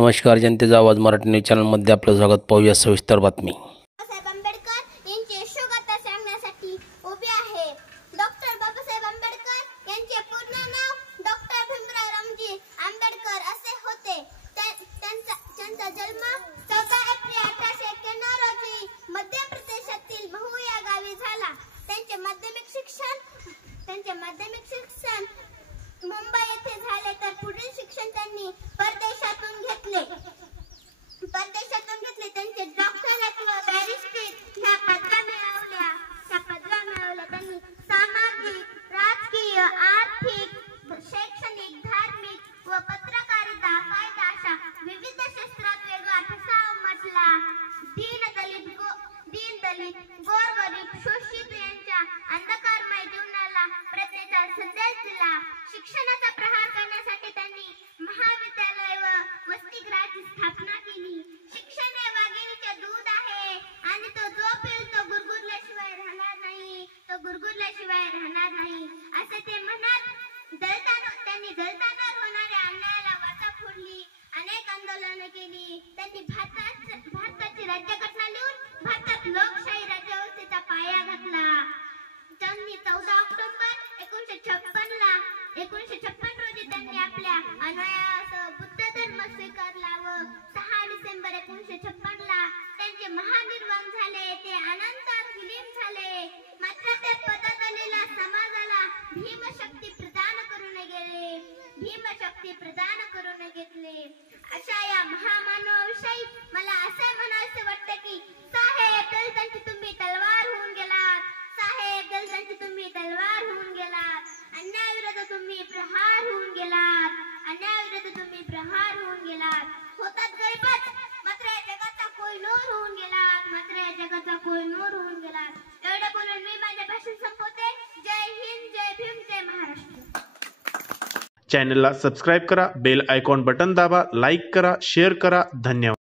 नमस्कार, जनतेचा आवाज मराठी न्यूज चॅनलमध्ये आपलं स्वागत. पाहूया सविस्तर बातमी. बाबासाहेब आंबेडकर यांची यशोगाथा सांगण्यासाठी उभे आहे. डॉक्टर बाबासाहेब आंबेडकर यांचे पूर्ण नाव डॉक्टर भीमराव रामजी आंबेडकर असे होते. त्यांचा जन्म 14 एप्रिल 1891 रोजी मध्य प्रदेशातील महू या गावी झाला. त्यांचे माध्यमिक शिक्षण मुंबई येथे झाले, तर पुढील शिक्षण त्यांनी परदेशातून घेतले. त्यांचे डॉक्टरेट व बॅरिस्टर ह्या पदव्या मिळवल्या. त्यांनी सामाजिक, राजकीय, आर्थिक, शैक्षणिक, धार्मिक व पत्रकारिता, कायदा अशा विविध क्षेत्रात वेगळा ठसा उमटला. दीन दलित, गोरगरीब, शोषित यांच्या अंधकारमय जीवनाला प्रत्येचा संदेश दिला. शिक्षणाचा प्रहार करण्यासाठी त्यांनी महाविद्यालय व वसतिगृहाची स्थापना केली. शिक्षण हे वाघिणीचे दूध आहे आणि तो जो पिल तो गुरगुरल्याशिवाय राहणार नाही असे ते म्हणत. त्यांनी दलितांवर होणाऱ्या अन्यायाला वाचा फोडली, अनेक आंदोलने केली. त्यांनी भारताची राज्यघटना लिहून भारतात लोकशाही राज्यव्यवस्थेचा पाया घातला. त्यांनी 14 ऑक्टोबर 1956 रोजी त्यांनी आपल्या अनुयायासह बुद्ध धर्म स्वीकारला व 6 डिसेंबर 1956 ला त्यांचे महानिर्वाण झाले. ते अनंतर विलीन झाले, मात्र ते पतलेल्या समाजाला भीमशक्ती प्रदान करून घेतले. अशा या महामानवाविषयी मला असे म्हणायचे वाटते की साहेब दलितांची तुम्ही तलवार होऊन गेलात. अन्यायाविरुद्ध तुम्ही प्रहार होऊन गेलात. होतात गरीबच, मात्र या जगाचा कोहिनूर होऊन गेलात. एवढे बोलून मी माझे भाषण संपवते. जय हिंद, जय भीम, जय महाराष्ट्र. चॅनलला सबस्क्राईब करा, बेल आयकॉन बटन दाबा, लाईक करा, शेअर करा. धन्यवाद.